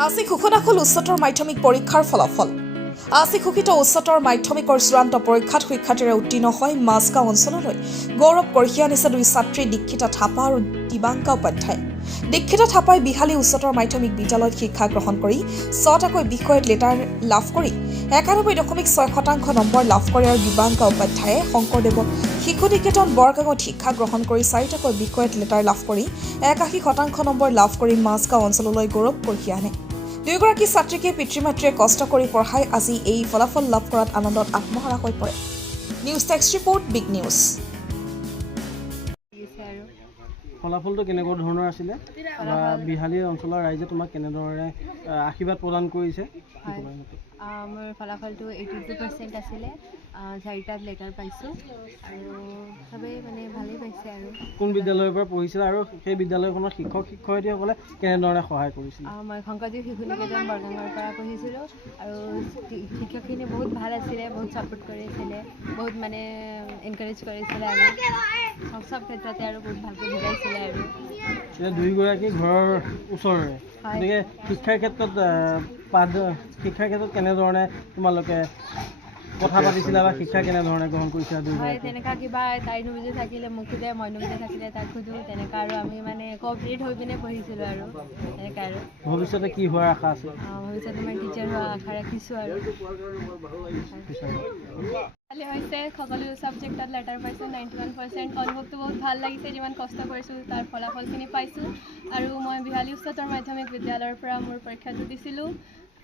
আজি ঘোষণা হ'ল উচ্চতৰ মাধ্যমিক পৰীক্ষাৰ ফলাফল। আজি ঘোষিত উচ্চতৰ মাধ্যমিকৰ চূড়ান্ত পৰীক্ষাত শিক্ষাৰ্থীৰে উত্তীৰ্ণ হৈ মাজগাঁও অঞ্চললৈ গৌৰৱ কঢ়িয়াই আনিছে দুই ছাত্ৰী দীক্ষিতা থাপা আৰু দিবাংকা উপাধ্যায়। দীক্ষিতা থাপাই বিহালী উচ্চতৰ মাধ্যমিক বিদ্যালয়ত শিক্ষা গ্ৰহণ কৰি 6টাকৈ বিষয়ত লেটাৰ লাভ কৰি 91.6% নম্বৰ লাভ কৰে আৰু দিবাংকা উপাধ্যায়ে শংকৰদেৱ শিশু নিকেতন বৰগাঙত শিক্ষা গ্ৰহণ কৰি 4টাকৈ বিষয়ত লেটাৰ লাভ কৰি 81% নম্বৰ লাভ কৰি মাজগাঁও অঞ্চললৈ গৌৰৱ কঢ়িয়াই আনে। দুয়োগৰাকী ছাত্ৰীকে পিতৃ মাতৃয়ে কষ্ট কৰি পঢ়াই আজি এই ফলাফল লাভ কৰাত আনন্দত আত্মহাৰা হৈ পৰে। News text report big news. ফলাফলটো কেনেকুৱা ধৰণৰ আছিলে বা বিহালী অঞ্চলৰ ৰাইজে তোমাক কেনেদৰে আশীৰ্বাদ প্ৰদান কৰিছে? মোৰ ফলাফলটো 82% আছিলে। 4টাত লেটাৰ পাইছোঁ আৰু চবেই মানে ভালেই পাইছে। আৰু কোন বিদ্যালয়ৰ পৰা পঢ়িছিলে আৰু সেই বিদ্যালয়খনৰ শিক্ষক শিক্ষয়িত্ৰীসকলে কেনেদৰে সহায় কৰিছিলে? মই শংকৰদেৱ শিশু নিকেতন বৰগাঙৰ পৰা পঢ়িছিলোঁ আৰু শিক্ষকখিনি বহুত ভাল আছিলে, বহুত ছাপোৰ্ট কৰিছিলে, বহুত মানে এনকাৰেজ কৰিছিলে আৰু সব ক্ষেত্ৰতে আৰু বহুত ভালকৈ বুজাইছিলে। আৰু এতিয়া দুয়োগৰাকী ঘৰৰ ওচৰৰে, গতিকে শিক্ষাৰ ক্ষেত্ৰত কেনেধৰণে তোমালোকে কথা পাতিছিলা বা শিক্ষা কেনেধৰণে গ্ৰহণ কৰিছিলা? হয়, তেনেকুৱা কিবা তাই নুবুজি থাকিলে মোক সোধে, মই নুবুজি থাকিলে তাক সোধোঁ, তেনেকুৱা আৰু আমি মানে কঅপাৰেট হৈ পিনে পঢ়িছিলোঁ আৰু তেনেকুৱা। আৰু ভৱিষ্যতে কি হোৱাৰ আশা আছে? ভৱিষ্যতে মই টিচাৰ হোৱাৰ আশা ৰাখিছোঁ। আৰু ভালে হৈছে, সকলো ছাবজেক্টত লেটাৰ পাইছোঁ, 91%। অনুভৱটো বহুত ভাল লাগিছে, যিমান কষ্ট কৰিছোঁ তাৰ ফলাফলখিনি পাইছোঁ। আৰু মই বিহালী উচ্চতৰ মাধ্যমিক বিদ্যালয়ৰ পৰা মোৰ পৰীক্ষাটো দিছিলোঁ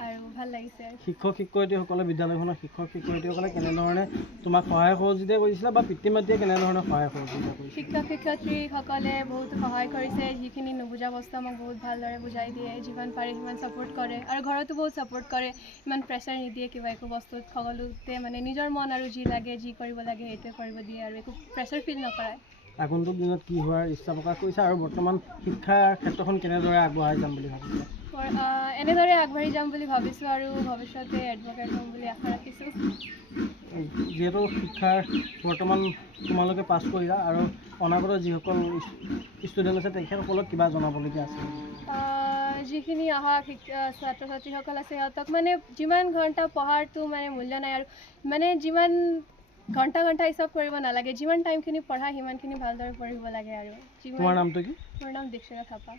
আৰু ভাল লাগিছে। শিক্ষক শিক্ষয়িত্ৰীসকলে, বিদ্যালয়খনৰ শিক্ষক শিক্ষয়িত্ৰীসকলে কেনেধৰণে তোমাক সহায় সহযোগিতা কৰিছিলে বা পিতৃ মাতৃয়ে কেনেধৰণে সহায় সহযোগিতা কৰিছে? শিক্ষক শিক্ষয়িত্ৰীসকলে বহুত সহায় কৰিছে, যিখিনি নুবুজা বস্তু আমাক বহুত ভালদৰে বুজাই দিয়ে, যিমান পাৰে সিমান ছাপোৰ্ট কৰে আৰু ঘৰতো বহুত ছাপোৰ্ট কৰে, ইমান প্ৰেছাৰ নিদিয়ে কিবা একো বস্তুত, সকলোতে মানে নিজৰ মন আৰু যি লাগে, যি কৰিব লাগে সেইটোৱে কৰিব দিয়ে আৰু একো প্ৰেছাৰ ফিল নকৰায়। আগন্তুক দিনত কি হোৱাৰ ইচ্ছা প্ৰকাশ কৰিছে আৰু বৰ্তমান শিক্ষাৰ ক্ষেত্ৰখন কেনেদৰে আগবঢ়াই যাম বুলি ভাবিছে? এনেদৰে আগবাঢ়ি যাম বুলি ভাবিছোঁ আৰু ভৱিষ্যতে এডভকেট হ'ম বুলি আশা ৰাখিছোঁ। যিহেতু শিক্ষাৰ বৰ্তমান তোমালোকে পাছ কৰিলা আৰু অনাগত যিসকল ষ্টুডেণ্ট আছে তেখেতসকলক কিবা জনাবলগীয়া আছে? যিখিনি অহা ছাত্ৰ ছাত্ৰীসকল আছে সিহঁতক মানে যিমান ঘণ্টা পঢ়াৰটো মানে মূল্য নাই আৰু মানে যিমান ঘণ্টা হিচাপ কৰিব নালাগে, যিমান টাইমখিনি পঢ়া সিমানখিনি ভালদৰে পঢ়িব লাগে। আৰু তোমাৰ নামটো কি? মোৰ নাম দীক্ষিতা থাপা।